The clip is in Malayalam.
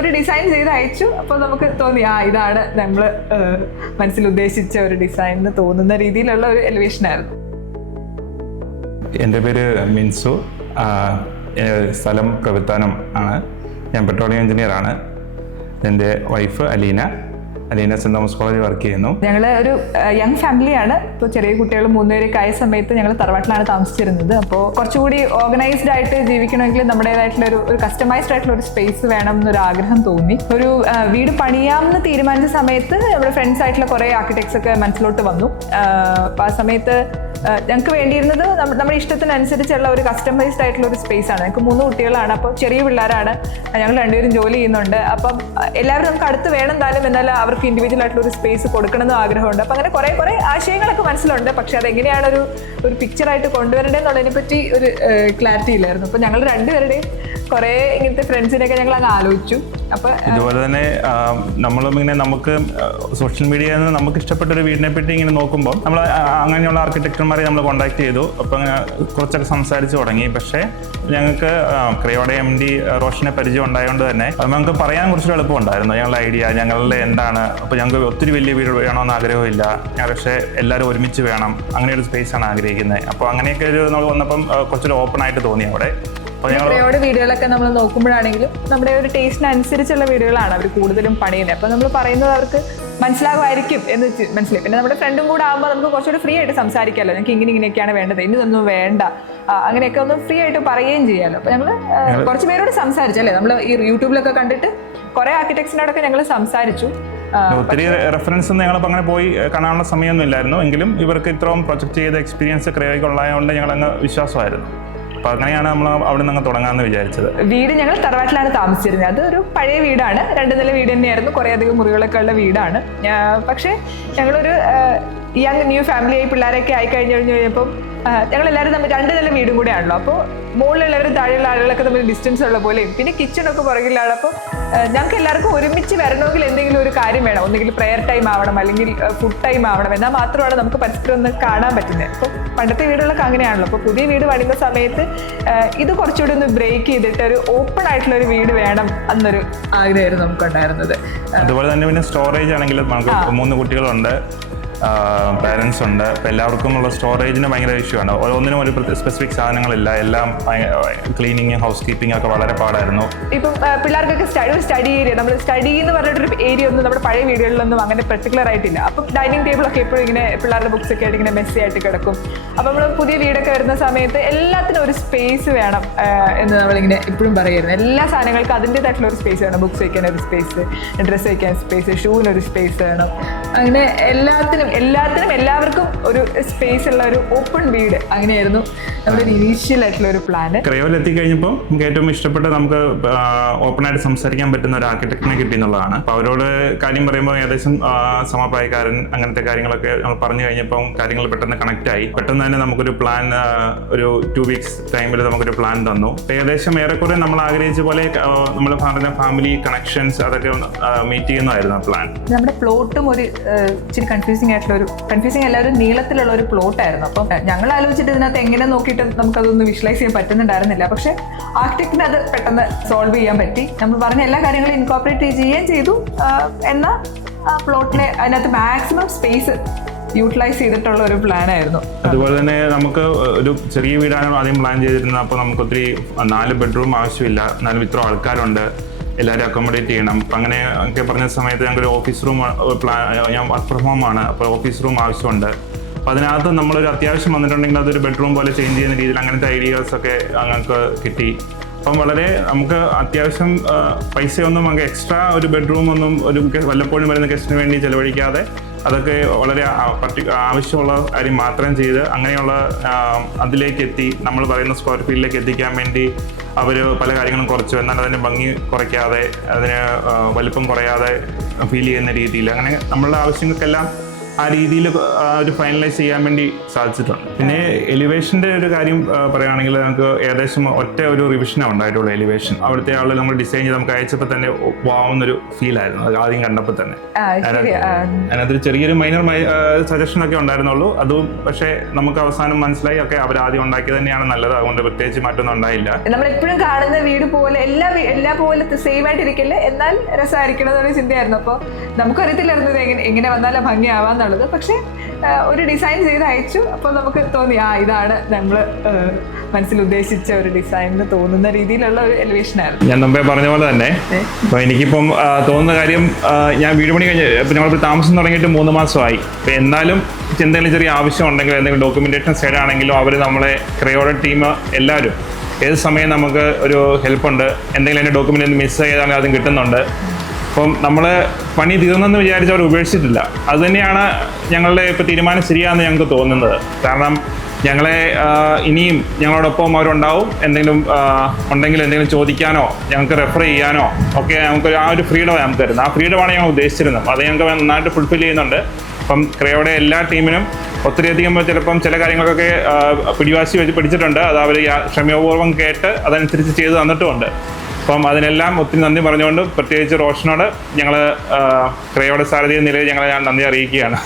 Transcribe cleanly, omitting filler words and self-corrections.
ഒരു ഡിസൈൻ ചെയ്ത് അയച്ചു. അപ്പോൾ നമുക്ക് തോന്നി ഇതാണ് നമ്മൾ മനസ്സിൽ ഉദ്ദേശിച്ച ഒരു ഡിസൈൻ എന്ന് തോന്നുന്ന രീതിയിലുള്ള ഒരു എലിവേഷൻ ആയിരുന്നു. എൻ്റെ പേര് മിൻസു, സ്ഥലം പ്രവിത്താനം ആണ്. ഞാൻ പെട്രോളിയം എഞ്ചിനീയർ ആണ്. എൻ്റെ വൈഫ് അലീന സെൻറ് തോമസ് കോളേജിൽ വർക്ക് ചെയ്യുന്നു. ഞങ്ങൾ ഒരു യങ് ഫാമിലിയാണ്. ഇപ്പോൾ ചെറിയ കുട്ടികൾ 3 പേരൊക്കെ ആയ സമയത്ത് ഞങ്ങൾ തറവാട്ടിലാണ് താമസിച്ചിരുന്നത്. അപ്പോൾ കുറച്ചുകൂടി ഓർഗനൈസ്ഡ് ആയിട്ട് ജീവിക്കണമെങ്കിൽ നമ്മുടേതായിട്ടുള്ള ഒരു കസ്റ്റമൈസ്ഡ് ആയിട്ടുള്ള ഒരു സ്പേസ് വേണം എന്നൊരു ആഗ്രഹം തോന്നി. ഒരു വീട് പണിയാമെന്ന് തീരുമാനിച്ച സമയത്ത് നമ്മുടെ ഫ്രണ്ട്സ് ആയിട്ടുള്ള കുറേ ആർക്കിടെക്ട്സ് ഒക്കെ മനസ്സിലോട്ട് വന്നു. അപ്പോൾ ആ സമയത്ത് ഞങ്ങൾക്ക് വേണ്ടിയിരുന്നത് നമ്മുടെ ഇഷ്ടത്തിനനുസരിച്ചുള്ള ഒരു കസ്റ്റമൈസ്ഡ് ആയിട്ടുള്ള ഒരു സ്പേസ് ആണ്. ഞങ്ങൾക്ക് 3 കുട്ടികളാണ്. അപ്പോൾ ചെറിയ പിള്ളേരാണ്. ഞങ്ങൾ 2 പേരും ജോലി ചെയ്യുന്നുണ്ട്. അപ്പം എല്ലാവരും നമുക്ക് അടുത്ത് വേണം എന്നാലും അവർക്ക് ഇൻഡിവിജ്വൽ ആയിട്ടുള്ള ഒരു സ്പേസ് കൊടുക്കണമെന്ന് ആഗ്രഹമുണ്ട്. അപ്പം അങ്ങനെ കുറേ ആശയങ്ങളൊക്കെ മനസ്സിലുണ്ട്. പക്ഷെ അതെങ്ങനെയാണ് ഒരു പിക്ചറായിട്ട് കൊണ്ടുവരേണ്ടതെന്നുള്ളതിനെ പറ്റി ഒരു ക്ലാരിറ്റി ഇല്ലായിരുന്നു. അപ്പം ഞങ്ങൾ 2 പേരുടെയും കുറേ ഇങ്ങനത്തെ ഫ്രണ്ട്സിനെയൊക്കെ ഞങ്ങൾ അങ്ങ് ആലോചിച്ചു. അപ്പോൾ ഇതുപോലെ തന്നെ നമ്മളും ഇങ്ങനെ നമുക്ക് സോഷ്യൽ മീഡിയയിൽ നിന്ന് നമുക്ക് ഇഷ്ടപ്പെട്ട ഒരു വീടിനെ പറ്റി ഇങ്ങനെ നോക്കുമ്പോൾ നമ്മൾ അങ്ങനെയുള്ള ആർക്കിടെക്ടർമാരെ നമ്മൾ കോൺടാക്ട് ചെയ്തു. അപ്പോൾ അങ്ങനെ കുറച്ചൊക്കെ സംസാരിച്ച് തുടങ്ങി. പക്ഷേ ഞങ്ങൾക്ക് ക്രയോയുടെ MD റോഷനെ പരിചയം ഉണ്ടായതുകൊണ്ട് തന്നെ അത് നമുക്ക് പറയാൻ കുറച്ചൊരു എളുപ്പമുണ്ടായിരുന്നു. ഞങ്ങളുടെ ഐഡിയ ഞങ്ങളുടെ എന്താണ്. അപ്പോൾ ഞങ്ങൾക്ക് ഒത്തിരി വലിയ വീട് വേണമെന്ന് ആഗ്രഹമില്ല. പക്ഷേ എല്ലാവരും ഒരുമിച്ച് വേണം, അങ്ങനെ ഒരു സ്പേസാണ് ആഗ്രഹിക്കുന്നത്. അപ്പോൾ അങ്ങനെയൊക്കെ നമ്മൾ വന്നപ്പം കുറച്ചൊരു ഓപ്പൺ ആയിട്ട് തോന്നി അവിടെ. ക്രയോയുടെ വീടുകളൊക്കെ നമ്മൾ നോക്കുമ്പോഴാണെങ്കിലും നമ്മുടെ ഒരു ടേസ്റ്റിനനുസരിച്ചുള്ള വീടുകളാണ് അവർ കൂടുതലും പണിയുന്നത്. അപ്പോൾ നമ്മൾ പറയുന്നത് അവർക്ക് മനസ്സിലാകുമായിരിക്കും എന്ന് മനസ്സിലായി. പിന്നെ നമ്മുടെ ഫ്രണ്ടും കൂടെ ആകുമ്പോൾ നമുക്ക് കുറച്ചുകൂടി ഫ്രീ ആയിട്ട് സംസാരിക്കാമല്ലോ. ഞങ്ങൾക്ക് ഇങ്ങനെയൊക്കെയാണ് വേണ്ടത്, ഇതൊന്നും വേണ്ട, അങ്ങനെയൊക്കെ ഒന്ന് ഫ്രീ ആയിട്ട് പറയുകയും ചെയ്യാമല്ലോ. അപ്പോൾ ഞങ്ങൾ കുറച്ച് പേരോട് സംസാരിച്ചല്ലേ, നമ്മൾ ഈ യൂട്യൂബിലൊക്കെ കണ്ടിട്ട് കുറേ ആർക്കിടെക്ട്സിനോടൊക്കെ ഞങ്ങൾ സംസാരിച്ചു. ഒത്തിരി റെഫറൻസ് ഒന്നും ഞങ്ങളിപ്പോൾ അങ്ങനെ പോയി കാണാനുള്ള സമയമൊന്നും ഇല്ലായിരുന്നു. എങ്കിലും ഇവർക്ക് ഇത്രയും പ്രൊജക്ട് ചെയ്ത എക്സ്പീരിയൻസ് ക്രയോയ്ക്കുള്ളതുകൊണ്ട് ഞങ്ങളങ്ങ് വിശ്വാസമായിരുന്നു. അപ്പോൾ അങ്ങനെയാണ് നമ്മൾ അവിടെ നിന്ന് തുടങ്ങാമെന്ന് വിചാരിച്ചത്. വീട് ഞങ്ങൾ തറവാട്ടിലാണ് താമസിച്ചിരുന്നത്. അതൊരു പഴയ വീടാണ്, 2 നില വീട് തന്നെയായിരുന്നു. കുറേ അധികം മുറികളൊക്കെ ഉള്ള വീടാണ്. പക്ഷേ ഞങ്ങളൊരു ന്യൂ ഫാമിലി ആയി പിള്ളേരൊക്കെ ആയി കഴിഞ്ഞപ്പം ഞങ്ങളെല്ലാവരും തമ്മിൽ 2 നില വീടും കൂടെ ആണല്ലോ. അപ്പോൾ മുകളിലുള്ളവരും താഴെയുള്ള ആളുകളൊക്കെ തമ്മിൽ ഡിസ്റ്റൻസ് ഉള്ള പോലെയും പിന്നെ കിച്ചണൊക്കെ പുറകിലാണ്. അപ്പോൾ ഞങ്ങൾക്ക് എല്ലാവർക്കും ഒരുമിച്ച് വരണമെങ്കിൽ എന്തെങ്കിലും ഒരു കാര്യം വേണം. ഒന്നുകിൽ പ്രെയർ ടൈം ആവണം, അല്ലെങ്കിൽ ഫുഡ് ടൈം ആവണം. എന്നാൽ മാത്രമാണ് നമുക്ക് പരസ്പരം ഒന്ന് കാണാൻ പറ്റുന്നത്. അപ്പോൾ പണ്ടത്തെ വീടുകളൊക്കെ അങ്ങനെയാണല്ലോ. അപ്പോൾ പുതിയ വീട് പണിയുന്ന സമയത്ത് ഇത് കുറച്ചുകൂടി ഒന്ന് ബ്രേക്ക് ചെയ്തിട്ട് ഒരു ഓപ്പൺ ആയിട്ടുള്ള ഒരു വീട് വേണം എന്നൊരു ആഗ്രഹമായിരുന്നു നമുക്കുണ്ടായിരുന്നത്. അതുപോലെ തന്നെ പിന്നെ സ്റ്റോറേജ് ആണെങ്കിലും നമുക്ക് 3 കുട്ടികളുണ്ട്, പാരൻസ് ഉണ്ട്. അപ്പോൾ എല്ലാവർക്കും ഉള്ള സ്റ്റോറേജിന് ഭയങ്കര ഇഷ്യൂ ആണ്. ഓരോന്നിനും ഒരു സ്പെസിഫിക് സാധനങ്ങളില്ല. എല്ലാം ക്ലീനിങ് ഹൗസ് കീപ്പിംഗ് ഒക്കെ വളരെ പാടായിരുന്നു. ഇപ്പം പിള്ളേർക്കൊക്കെ സ്റ്റഡി ഏരിയ, നമ്മൾ സ്റ്റഡി എന്ന് പറഞ്ഞിട്ടൊരു ഏരിയ ഒന്നും നമ്മുടെ പഴയ വീടുകളിലൊന്നും അങ്ങനെ പെർട്ടിക്കുലർ ആയിട്ടില്ല. അപ്പം ഡൈനിങ് ടേബിളൊക്കെ എപ്പോഴും ഇങ്ങനെ പിള്ളേരുടെ ബുക്സ് ഒക്കെ ആയിട്ട് ഇങ്ങനെ മെസ്സി ആയിട്ട് കിടക്കും. അപ്പം നമ്മൾ പുതിയ വീടൊക്കെ വരുന്ന സമയത്ത് എല്ലാത്തിനും ഒരു സ്പേസ് വേണം എന്ന് നമ്മളിങ്ങനെ എപ്പോഴും പറയുമായിരുന്നു. എല്ലാ സാധനങ്ങൾക്കും അതിൻ്റെതായിട്ടുള്ള ഒരു സ്പേസ് വേണം. ബുക്സ് വയ്ക്കാൻ ഒരു സ്പേസ്, ഡ്രസ്സ് വയ്ക്കാൻ സ്പേസ്, ഷൂവിനൊരു സ്പേസ് വേണം. അങ്ങനെ എല്ലാത്തിനും എല്ലാവർക്കും ഒരു സ്പേസ് ഉള്ള ഒരു ഓപ്പൺ വീട്, അങ്ങനെയായിരുന്നു നമ്മുടെ ഇനീഷ്യൽ ആയിട്ടുള്ള ഒരു പ്ലാന്. ക്രയോയിൽ എത്തിക്കഴിഞ്ഞപ്പോൾ നമുക്ക് ഏറ്റവും ഇഷ്ടപ്പെട്ട നമുക്ക് ഓപ്പൺ ആയിട്ട് സംസാരിക്കാൻ പറ്റുന്ന ഒരു ആർക്കിടെക്റ്റിനെ കിട്ടി എന്നുള്ളതാണ്. അപ്പോൾ അവരോട് കാര്യം പറയുമ്പോൾ ഏകദേശം സമപ്രായക്കാരൻ അങ്ങനത്തെ കാര്യങ്ങളൊക്കെ നമ്മൾ പറഞ്ഞു കഴിഞ്ഞപ്പോൾ കാര്യങ്ങൾ പെട്ടെന്ന് കണക്ട് ആയി. പെട്ടെന്ന് തന്നെ നമുക്കൊരു പ്ലാൻ ഒരു 2 weeks ടൈമിൽ നമുക്കൊരു പ്ലാൻ തന്നു. ഏകദേശം ഏറെക്കുറെ നമ്മൾ ആഗ്രഹിച്ച പോലെ നമ്മൾ പറഞ്ഞ ഫാമിലി കണക്ഷൻസ് അതൊക്കെ മീറ്റ് ചെയ്യുന്നതായിരുന്നു ആ പ്ലാൻ. നമ്മുടെ പ്ലോട്ടും ഒരു ഇച്ചിരി കൺഫ്യൂസിംഗ് അല്ല, ഒരു നീളത്തിലുള്ള ഒരു പ്ലോട്ടായിരുന്നു. അപ്പം ഞങ്ങൾ ആലോചിച്ചിട്ട് ഇതിനകത്ത് എങ്ങനെ നോക്കിയിട്ട് നമുക്കതൊന്ന് വിഷ്വലൈസ് ചെയ്യാൻ പറ്റുന്നുണ്ടായിരുന്നില്ല. പക്ഷേ ആർക്കിടെക്റ്റിന് അത് പെട്ടെന്ന് സോൾവ് ചെയ്യാൻ പറ്റി. നമ്മൾ പറഞ്ഞ എല്ലാ കാര്യങ്ങളും ഇൻകോർപ്പറേറ്റ് ചെയ്യുകയും ചെയ്തു. എന്നാൽ ആ പ്ലോട്ടിനെ അതിനകത്ത് മാക്സിമം സ്പേസ് യൂട്ടിലൈസ് ചെയ്തിട്ടുള്ള ഒരു പ്ലാനായിരുന്നു. അതുപോലെ തന്നെ നമുക്ക് ഒരു ചെറിയ വീടാണ് ആദ്യം പ്ലാൻ ചെയ്തിരുന്നത്. അപ്പോൾ നമുക്ക് ഒത്തിരി 4 ബെഡ്റൂം ആവശ്യമില്ല, എന്നാലും ഇത്ര ആൾക്കാരുണ്ട്, എല്ലാവരും അക്കോമഡേറ്റ് ചെയ്യണം. അങ്ങനെ ഒക്കെ പറഞ്ഞ സമയത്ത് ഞങ്ങൾക്കൊരു ഓഫീസ് റൂം ഞാൻ വർക്ക് ഫ്രം ഹോം ആണ്. അപ്പോൾ ഓഫീസ് റൂം ആവശ്യമുണ്ട്. അപ്പോൾ അതിനകത്ത് നമ്മളൊരു അത്യാവശ്യം വന്നിട്ടുണ്ടെങ്കിൽ അതൊരു ബെഡ്റൂം പോലെ ചേഞ്ച് ചെയ്യുന്ന രീതിയിൽ അങ്ങനത്തെ ഐഡിയാസൊക്കെ ഞങ്ങൾക്ക് കിട്ടി. അപ്പം വളരെ നമുക്ക് അത്യാവശ്യം പൈസയൊന്നും നമുക്ക് എക്സ്ട്രാ ഒരു ബെഡ്റൂം ഒന്നും ഒരു വല്ലപ്പോഴും വരുന്ന ഗസ്റ്റിന് വേണ്ടി ചിലവഴിക്കാതെ അതൊക്കെ വളരെ ആവശ്യമുള്ള കാര്യം മാത്രം ചെയ്ത് അങ്ങനെയുള്ള അതിലേക്ക് എത്തി നമ്മൾ പറയുന്ന സ്ക്വയർ ഫീറ്റിലേക്ക് എത്തിക്കാൻ വേണ്ടി അവർ പല കാര്യങ്ങളും കുറച്ചു. എന്നാൽ അതിന് ഭംഗി കുറയ്ക്കാതെ, അതിന് വലിപ്പം കുറയാതെ ഫീൽ ചെയ്യുന്ന രീതിയിൽ അങ്ങനെ നമ്മളുടെ ആവശ്യങ്ങൾക്കെല്ലാം ആ രീതിയിൽ ഒരു ഫൈനലൈസ് ചെയ്യാൻ വേണ്ടി സാധിച്ചിട്ടുണ്ട്. പിന്നെ എലിവേഷൻ്റെ ഒരു കാര്യം പറയുകയാണെങ്കിൽ നമുക്ക് ഏകദേശം ഒറ്റ ഒരു റിവിഷനാണ് ഉണ്ടായിട്ടുള്ളൂ എലിവേഷൻ. അവിടുത്തെ ആളുകൾ നമ്മൾ ഡിസൈൻ ചെയ്ത് നമുക്ക് അയച്ചപ്പോൾ തന്നെ വാവുന്നൊരു ഫീലായിരുന്നു അത് ആദ്യം കണ്ടപ്പോൾ തന്നെ. അതിനകത്തൊരു ചെറിയൊരു മൈനർ സജഷൻ ഒക്കെ ഉണ്ടായിരുന്നുള്ളൂ. അതും പക്ഷേ നമുക്ക് അവസാനം മനസ്സിലായി ഒക്കെ അവർ ആദ്യം ഉണ്ടാക്കി തന്നെയാണ് നല്ലത്, അതുകൊണ്ട് പ്രത്യേകിച്ച് മാറ്റൊന്നും ഉണ്ടായില്ല. നമ്മളെപ്പോഴും കാണുന്ന വീട് പോലെ എല്ലാ പോലെ സെയിം ആയിട്ടിരിക്കില്ല, എന്നാൽ രസമായിരിക്കണം എന്നൊരു ചിന്തയായിരുന്നു. അപ്പോൾ നമുക്കറിയത്തില്ലായിരുന്നത് എങ്ങനെ വന്നാലും ഭംഗിയാവാന്നുള്ളത്. പക്ഷെ ഒരു ഡിസൈൻ ചെയ്ത് അയച്ചു. അപ്പോൾ നമുക്ക് തോന്നി ഇതാണ് നമ്മൾ മനസ്സിൽ ഉദ്ദേശിച്ച ഒരു ഡിസൈൻ എന്ന് തോന്നുന്ന രീതിയിലുള്ള ഒരു എലിവേഷൻ ആയിരുന്നു. ഞാൻ മുമ്പേ പറഞ്ഞ പോലെ തന്നെ അപ്പോൾ എനിക്കിപ്പം തോന്നുന്ന കാര്യം, ഞാൻ വീട് പണി കഴിഞ്ഞ് ഇപ്പം ഞങ്ങളിപ്പോൾ താമസം തുടങ്ങിയിട്ട് 3 മാസമായി. അപ്പോൾ എന്നാലും എന്തെങ്കിലും ചെറിയ ആവശ്യം ഉണ്ടെങ്കിൽ എന്തെങ്കിലും ഡോക്യുമെന്റേഷൻ സൈഡ് ആണെങ്കിലും അവർ നമ്മളെ ക്രയോയുടെ ടീം എല്ലാവരും ഏത് സമയം നമുക്ക് ഒരു ഹെൽപ്പുണ്ട്. എന്തെങ്കിലും അതിൻ്റെ ഡോക്യുമെൻ്റ് മിസ് ചെയ്താണെങ്കിൽ അതും കിട്ടുന്നുണ്ട്. അപ്പം നമ്മൾ പണി തീർന്നെന്ന് വിചാരിച്ച് അവർ ഉപേക്ഷിച്ചിട്ടില്ല. അതുതന്നെയാണ് ഞങ്ങളുടെ ഇപ്പോൾ തീരുമാനം ശരിയാണെന്ന് ഞങ്ങൾക്ക് തോന്നുന്നത്. കാരണം ഞങ്ങളെ ഇനിയും ഞങ്ങളോടൊപ്പം അവരുണ്ടാവും. എന്തെങ്കിലും ഉണ്ടെങ്കിൽ എന്തെങ്കിലും ചോദിക്കാനോ ഞങ്ങൾക്ക് റെഫർ ചെയ്യാനോ ഒക്കെ നമുക്ക് ആ ഒരു ഫ്രീഡമാണ് നമുക്ക് തരുന്നത്. ആ ഫ്രീഡമാണ് ഞങ്ങൾ ഉദ്ദേശിച്ചിരുന്നത്. അത് ഞങ്ങൾക്ക് നന്നായിട്ട് ഫുൾഫിൽ ചെയ്യുന്നുണ്ട്. അപ്പം ക്രയോയുടെ എല്ലാ ടീമിനും ഒത്തിരിയധികം ചിലപ്പം ചില കാര്യങ്ങൾക്കൊക്കെ പിടിവാശി വെച്ച് പിടിച്ചിട്ടുണ്ട്. അത് അവർ ക്ഷമയോപൂർവ്വം കേട്ട് അതനുസരിച്ച് ചെയ്ത് തന്നിട്ടുമുണ്ട്. അപ്പം അതിനെല്ലാം ഒത്തിരി നന്ദി പറഞ്ഞുകൊണ്ട് പ്രത്യേകിച്ച് റോഷനോട് ഞങ്ങൾ ക്രയോയുടെ സാരഥി എന്ന നിലയിൽ ഞാൻ നന്ദി അറിയിക്കുകയാണ്.